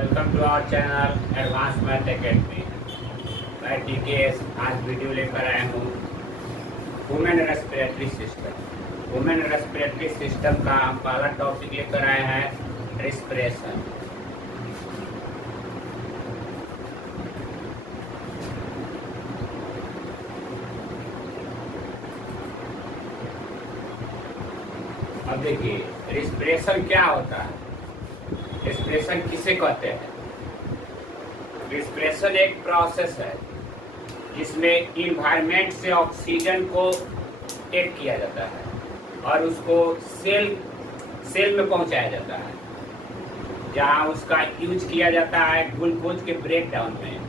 Welcome to our channel advance math academy. मैं TKS आज video लेकर आया हूँ women respiratory system. Women respiratory system का हम पहला टॉपिक लेकर आए हैं रेस्पिरेशन। अब देखिए रेस्पिरेशन क्या होता है, रेस्पिरेशन किसे कहते हैं। रेस्पिरेशन एक प्रोसेस है जिसमें इन्वायरमेंट से ऑक्सीजन को टेक किया जाता है और उसको सेल में पहुंचाया जाता है, जहां उसका यूज किया जाता है ग्लूकोज के ब्रेक डाउन में।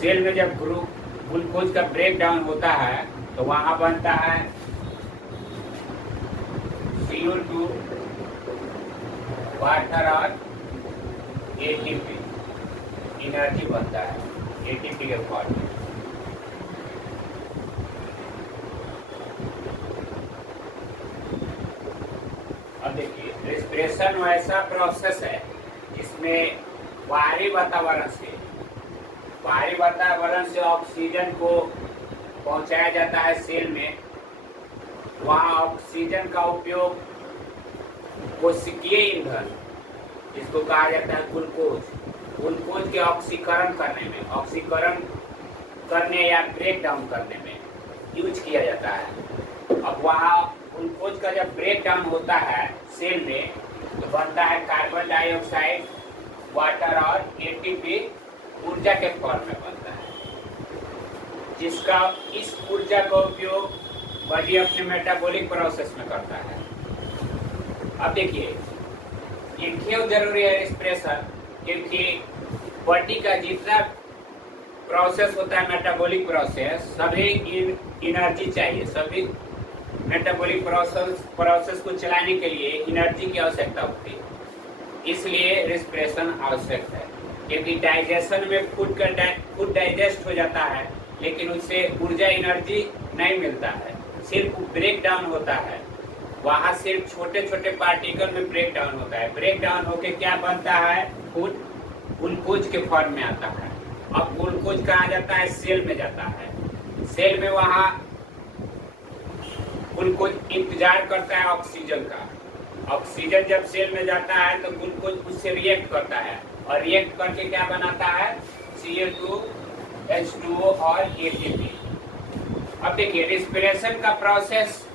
सेल में जब ग्लूकोज का ब्रेक डाउन होता है तो वहां बनता है CO2, वाटर और ATP, एनर्जी बनता है ATP के फॉर्म में। अब देखिए रेस्पिरेशन वैसा प्रोसेस है जिसमें बाहरी वातावरण से ऑक्सीजन को पहुंचाया जाता है सेल में। वहाँ ऑक्सीजन का उपयोग कोशिकीय ईंधन, जिसको कहा जाता है ग्लूकोज के ऑक्सीकरण करने या ब्रेक डाउन करने में यूज किया जाता है। अब वहाँ ग्लूकोज का जब ब्रेक डाउन होता है सेल में तो बनता है कार्बन डाइऑक्साइड, वाटर और ATP ऊर्जा के फॉर्म में बनता है, जिसका इस ऊर्जा का उपयोग बॉडी अपने मेटाबॉलिक प्रोसेस में करता है। अब देखिए ये क्यों जरूरी है रेस्पिरेशन, क्योंकि बॉडी का जितना प्रोसेस होता है मेटाबॉलिक प्रोसेस, सभी एनर्जी चाहिए। सभी मेटाबॉलिक प्रोसेस को चलाने के लिए एनर्जी की आवश्यकता होती है, इसलिए रेस्पिरेशन आवश्यक है। क्योंकि डाइजेशन में फूड डाइजेस्ट हो जाता है लेकिन उससे ऊर्जा एनर्जी नहीं मिलता है, सिर्फ ब्रेक डाउन होता है। वहाँ सिर्फ छोटे छोटे पार्टिकल में ब्रेक डाउन होता है। ब्रेक डाउन होके क्या बनता है, फूड ग्लूकोज के फॉर्म में आता है। अब ग्लूकोज कहाँ जाता है, सेल में जाता है। सेल में वहाँ ग्लूकोज इंतजार करता है ऑक्सीजन का। ऑक्सीजन जब सेल में जाता है तो ग्लूकोज उससे रिएक्ट करता है और रिएक्ट करके क्या बनाता है, CO2, H2O और ATP। अब देखिए रेस्पिरेशन का प्रोसेस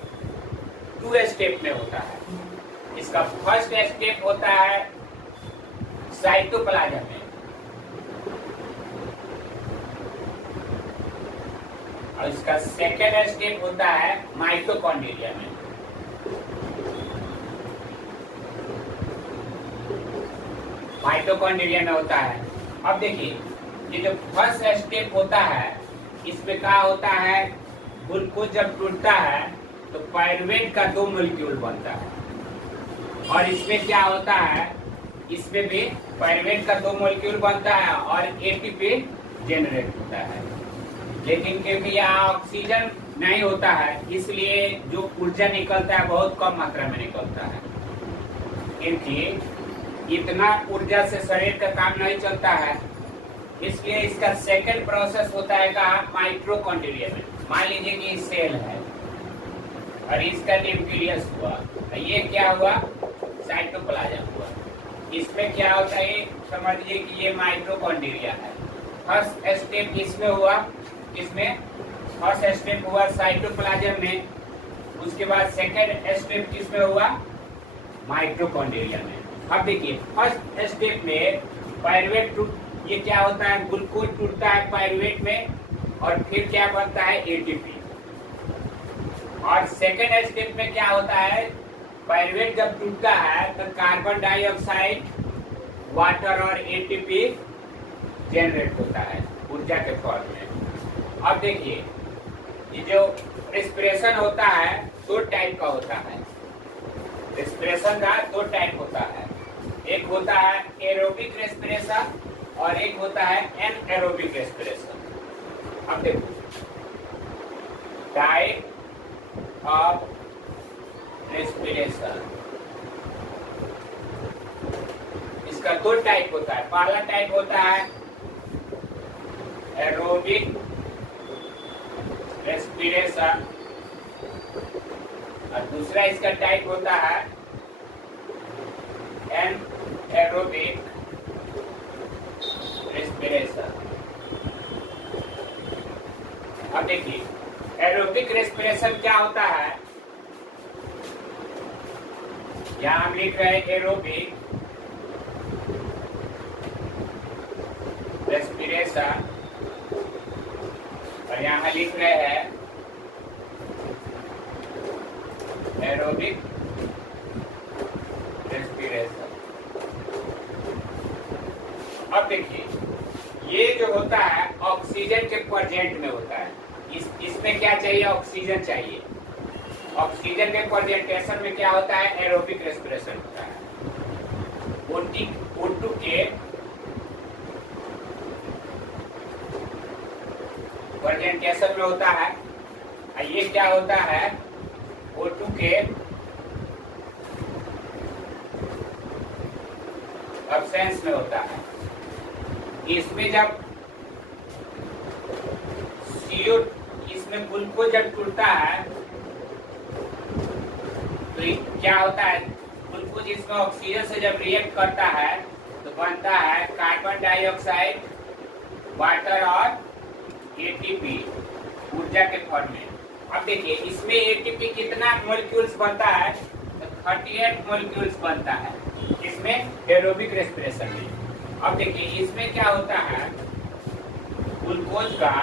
2 स्टेप में होता है। इसका फर्स्ट स्टेप होता है साइटोप्लाज्म में और इसका सेकेंड स्टेप होता है माइटोकॉन्ड्रिया में। माइटोकॉन्ड्रिया में होता है। अब देखिए ये जो फर्स्ट स्टेप होता है इसमें क्या होता है, ग्लूकोज जब टूटता है तो पायरुवेट का 2 मॉलिक्यूल बनता है और इसमें क्या होता है, इसमें भी पायरुवेट का 2 मॉलिक्यूल बनता है और ATP जनरेट होता है। लेकिन क्योंकि यहाँ ऑक्सीजन नहीं होता है इसलिए जो ऊर्जा निकलता है बहुत कम मात्रा में निकलता है, क्योंकि इतना ऊर्जा से शरीर का काम नहीं चलता है। इसलिए इसका सेकंड प्रोसेस होता है कहाँ, माइटोकॉन्ड्रिया में। मान लीजिए कि सेल है और इसका न्यूक्लियस हुआ, ये क्या हुआ, साइटोप्लाज्म हुआ। इसमें क्या होता है समझिए कि ये माइटोकॉन्ड्रिया है। फर्स्ट स्टेप इसमें हुआ, इसमें फर्स्ट स्टेप हुआ साइटोप्लाज्म में। उसके बाद सेकंड स्टेप किसमें हुआ, माइटोकॉन्ड्रिया में। अब देखिए फर्स्ट स्टेप में पायरुवेट ये क्या होता है, ग्लूकोज टूटता है पायरुवेट में और फिर क्या बनता है, ATP। और सेकेंड स्टेप में क्या होता है, पायरुवेट जब टूटता है तो कार्बन डाइऑक्साइड, वाटर और ATP जनरेट होता है ऊर्जा के फॉर्म में। अब देखिए ये जो रेस्पिरेशन होता है 2 टाइप का होता है। रेस्पिरेशन का 2 टाइप होता है, एक होता है एरोबिक रेस्पिरेशन और एक होता है एनएरोबिक रेस्पिरेशन। अब देखो टाइप ऑफ रेस्पिरेशन, इसका दो टाइप होता है। पहला टाइप होता है एरोबिक रेस्पिरेशन और दूसरा इसका टाइप होता है एनाएरोबिक रेस्पिरेशन। अब देखिए एरोबिक रेस्पिरेशन क्या होता है, यहां हम लिख रहे हैं एरोबिक रेस्पिरेशन और यहां लिख रहे हैं एरोबिक रेस्पिरेशन। अब देखिए ये जो होता है ऑक्सीजन के प्रेजेंट में होता है। इसमें क्या चाहिए, ऑक्सीजन चाहिए। ऑक्सीजन के प्रेजेंटेशन में क्या होता है, एरोबिक रेस्पिरेशन होता है। O2 के प्रेजेंटेशन में होता है और ये क्या होता है, O2 के एब्सेंस में होता है। इसमें जब CO इसमें ग्लूकोज जब टूटता है तो क्या होता है, ग्लूकोज इसमें ऑक्सीजन से जब रिएक्ट करता है तो बनता है कार्बन डाइऑक्साइड, वाटर और एटीपी ऊर्जा के फॉर्म में। अब देखिए इसमें एटीपी कितना मॉलिक्यूल्स बनता है, तो 38 मॉलिक्यूल्स बनता है इसमें एरोबिक रेस्पिरेशन में। अब देखिए इसमें क्या होता है, ग्लूकोज का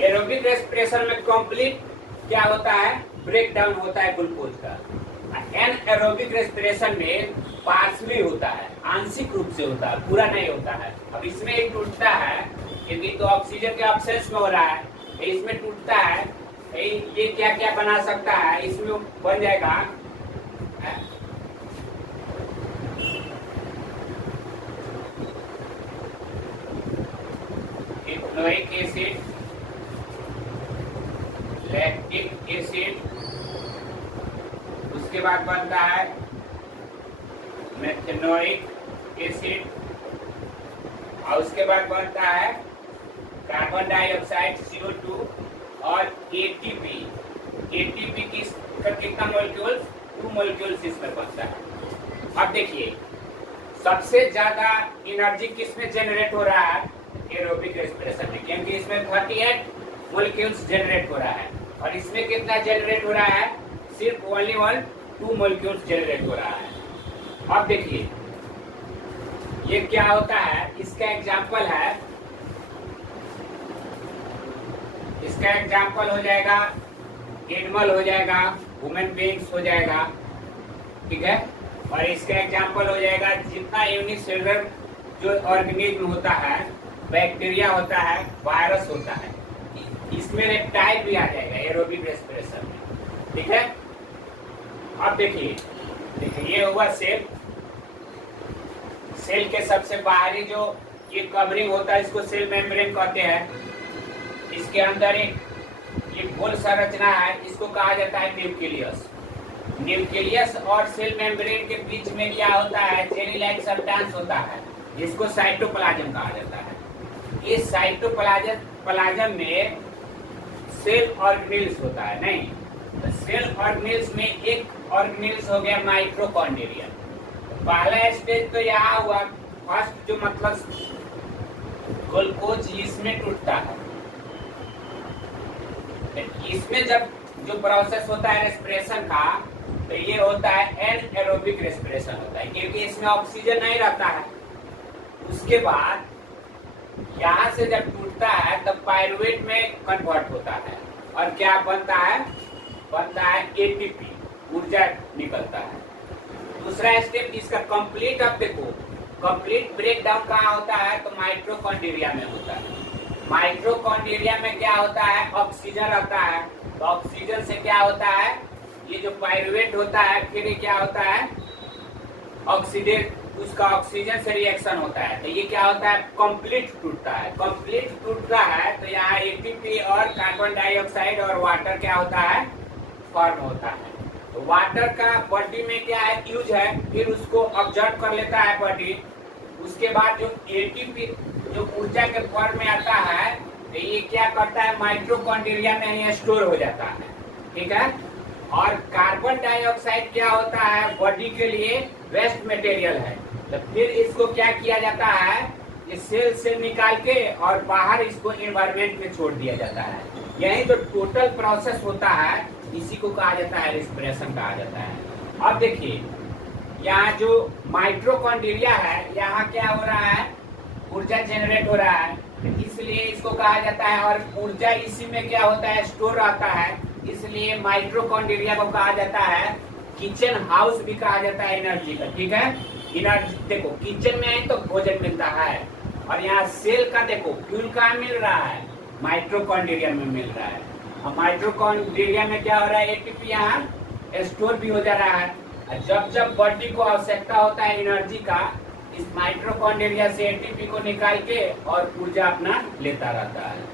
एरोबिक रेस्पिरेशन में कंप्लीट क्या होता है, ब्रेक डाउन होता है ग्लूकोज का। एनाएरोबिक रेस्पिरेशन में पार्शियली होता है, आंशिक रूप से होता है, पूरा नहीं होता है। अब इसमें एक टूटता है क्योंकि तो ऑक्सीजन के एब्सेंस में हो रहा है, इसमें टूटता है। ये क्या क्या बना सकता है, इसमें बन जाएगा इथेनोइक एसिड, लैक्टिक एसिड, उसके बाद बनता है मेथेनोइक एसिड और उसके बाद बनता है कार्बन डाइऑक्साइड CO2 और एटीपी। एटीपी का कितना मॉलिक्यूल्स, 2 मॉलिक्यूल्स इसमें बनता है। अब देखिए सबसे ज्यादा एनर्जी किसमें जनरेट हो रहा है, एरोबिक रेस्पिरेशन में, क्योंकि इसमें 38 मॉलिक्यूल्स जनरेट हो रहा है और इसमें कितना जनरेट हो रहा है, सिर्फ ओनली 2 मॉलिक्यूल्स जनरेट हो रहा है। अब देखिए ये क्या होता है, इसका एग्जांपल है, इसका एग्जांपल हो जाएगा एनिमल हो जाएगा, ह्यूमन बीइंग्स हो जाएगा, ठीक है। और इसका एग्जांपल हो जाएगा जितना यूनिसेलुलर जो ऑर्गेनिज्म होता है, बैक्टीरिया होता है, वायरस होता है, इसमें रेप्टाइल भी आ जाएगा एरोबिक रेस्पिरेशन में, ठीक है। अब देखिए ये हुआ सेल। सेल के सबसे बाहरी जो ये कवरिंग होता है इसको सेल मेम्ब्रेन कहते हैं। इसके अंदर एक ये गोल संरचना है, इसको कहा जाता है न्यूक्लियस। न्यूक्लियस और सेल मेम्ब्रेन के बीच में क्या होता है, जेली लाइक सब्सटेंस होता है, जिसको साइटोप्लाज्म कहा जाता है। इस साइटोप्लाज्म में सेल ऑर्गेनेल्स होता है, नहीं तो सेल ऑर्गेनेल्स में एक ऑर्गेनेल्स हो गया माइटोकॉन्ड्रिया। पहला स्टेज तो यहाँ हुआ, फर्स्ट जो मतलब ग्लूकोज इसमें टूटता है। इसमें जब जो प्रोसेस होता है रेस्पिरेशन का, तो ये होता है एनाएरोबिक रेस्पिरेशन होता है, क्योंकि इसमें ऑक्सीजन नहीं रहता है। उसके बाद यहाँ से जब टूटता है तब पायरुवेट में कन्वर्ट होता है और क्या बनता है, एटीपी, ऊर्जा निकलता है। दूसरा स्टेप इसका कंप्लीट, अब देखो कंप्लीट ब्रेक डाउन कहाँ होता है, तो माइटोकॉन्ड्रिया में होता है। माइटोकॉन्ड्रिया में क्या होता है, ऑक्सीजन रहता है, तो ऑक्सीजन से क्या होता है, ये जो पायरुवेट होता है, फिर ये क्या होता है, ऑक्सीडेट, उसका ऑक्सीजन से रिएक्शन होता है, तो ये क्या होता है, कंप्लीट टूटता है। कंप्लीट टूटता है तो यहाँ एटीपी और कार्बन डाइऑक्साइड और वाटर क्या होता है, फॉर्म होता है। तो वाटर का बॉडी में क्या है यूज है, फिर उसको ऑब्जर्व कर लेता है बॉडी। उसके बाद जो एटीपी जो ऊर्जा के फॉर्म में आता है, तो ये क्या करता है माइटोकॉन्ड्रिया में ये स्टोर हो जाता है, ठीक है। और कार्बन डाइऑक्साइड क्या होता है बॉडी के लिए वेस्ट मटेरियल है, तो फिर इसको क्या किया जाता है, ये सेल से निकाल के और बाहर इसको एनवायरमेंट में छोड़ दिया जाता है। यही जो टोटल प्रोसेस होता है इसी को कहा जाता है रेस्पिरेशन कहा जाता है। अब देखिए यहाँ जो माइटोकॉन्ड्रिया है, यहाँ क्या हो रहा है, ऊर्जा जनरेट हो रहा है, इसलिए इसको कहा जाता है। और ऊर्जा इसी में क्या होता है स्टोर रहता है, इसलिए माइटोकॉन्ड्रिया को कहा जाता है किचन हाउस भी कहा जाता है एनर्जी का, ठीक है। एनर्जी देखो किचन में है तो भोजन मिलता है, और यहाँ सेल का देखो फ्यूल कहाँ मिल रहा है, माइटोकॉन्ड्रिया में मिल रहा है। और माइटोकॉन्ड्रिया में क्या हो रहा है एटीपी यहाँ स्टोर भी हो जा रहा है। जब जब बॉडी को आवश्यकता होता है एनर्जी का, इस माइटोकॉन्ड्रिया से एटीपी को निकाल के और ऊर्जा अपना लेता रहता है।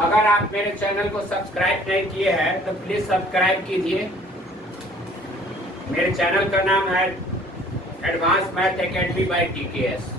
अगर आप मेरे चैनल को सब्सक्राइब नहीं किए हैं तो प्लीज सब्सक्राइब कीजिए। मेरे चैनल का नाम है advance math academy by TKS.